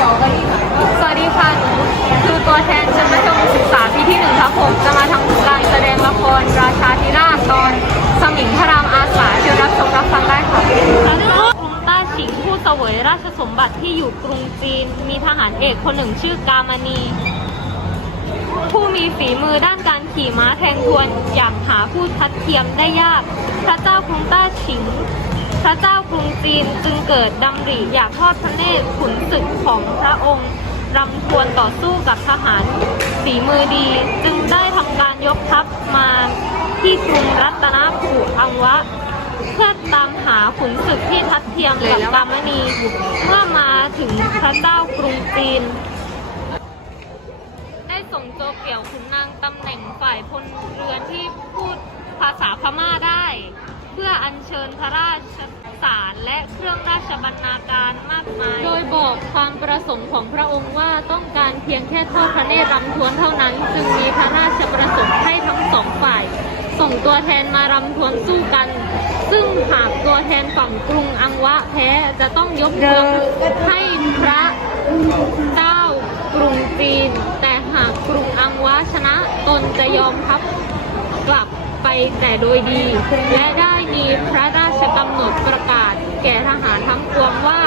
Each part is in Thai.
สวัสดีค่ะหนูคือตัวแทนชั้นมัธยมศึกษาปีที่หนึ่งทับหกจะมาทำการแสดงละครราชาธิราชตอนสมิงพระรามอาสาเชิญรับชมรับฟังได้ค่ะพระกรุงต้าฉิงผู้เสวยราชสมบัติที่อยู่กรุงจีน มีทหารเอกคนหนึ่งชื่อกามณี ผู้มีฝีมือด้านการขี่ม้าแทงทวน อย่างหาผู้ทัดเทียมได้ยาก พระเจ้ากรุงต้าฉิง พระเจ้ากรุงจีนจึงเกิดดำริอยากทอดพระเนตรขุนศึกของพระองค์รำทวนต่อสู้กับทหารฝีมือดี จึงได้ทำการยกทัพมาที่กรุงรัตนภูอังวะ เพื่อตามหาขุนศึกที่ทัดเทียมกับกามณีเมื่อมาถึงพระเจ้ากรุงจีน ได้ส่งโจเกี่ยวขุนนางตำแหน่งฝ่ายพลเรือนที่พูดภาษาพม่าได้ เพื่ออัญเชิญพระราชสารและเครื่องราชบรรณาการมากมาย โดยบอกความประสงค์ของพระองค์ว่าต้องการเพียงแค่ทอดพระเนตรรำทวนเท่านั้น จึงมีพระราชประสงค์ให้ทั้งสองฝ่าย ส่งตัวแทนมารำทวนสู้กัน ซึ่งหากตัวแทนฝั่งกรุงอังวะแพ้จะต้องยกเมืองให้พระเจ้ากรุงจีน แต่หากกรุงอังวะชนะตนจะยอมพับกลับ ไปแต่โดยดี และได้มีพระราชกำหนดประกาศ แก่ทหารทั้งปวงว่า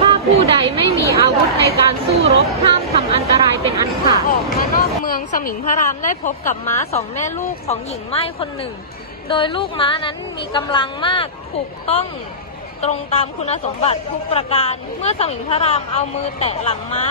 ถ้าผู้ใดไม่มีอาวุธในการสู้รบห้ามทำอันตรายเป็นอันขาดออกมานอกเมืองสมิงพระรามได้พบกับม้าสองแม่ลูกของหญิงไม้คนหนึ่ง โดยลูกม้านั้นมีกำลังมากถูกต้องตรงตามคุณสมบัติทุกประการ เมื่อสมิงพระรามเอามือแตะหลังม้า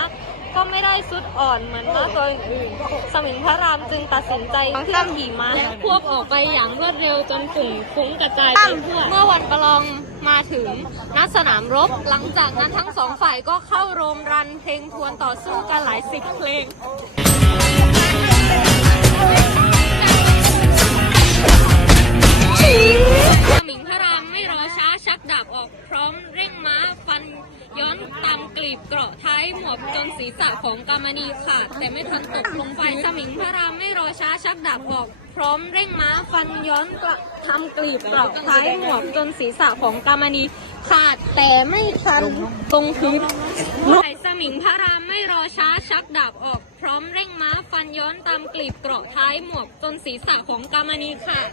ก็ไม่ได้สุดอ่อนเหมือนม้าตัวอื่นๆสมิงพระรามจึงตัดสินใจเคลื่อนขี่ม้าและควบออกไปอย่างรวดเร็วจนฝุ่งฟุ้งกระจายไปทั่ว เมื่อวันประลองมาถึงณสนามรบ หลังจากนั้นทั้งสองฝ่ายก็เข้าโรมรันเพลงทวนต่อสู้กันหลายสิบเพลง ย้อนตามกลีบเกราะท้ายหมวกจนศีรษะของกามณีขาด แต่ไม่ทันตกลงไปสมิงพระรามไม่รอช้าชักดาบออก พร้อมเร่งม้าฟันย้อนกระทำกลีบเกราะท้ายหมวกจนศีรษะของกามณีขาดแต่ไม่ทันตรงพื้นฝ่ายสมิงพระรามไม่รอช้าชักดาบออก พร้อมเร่งม้าฟันย้อนตามกลีบเกราะท้ายหมวกจนศีรษะของกามณีขาด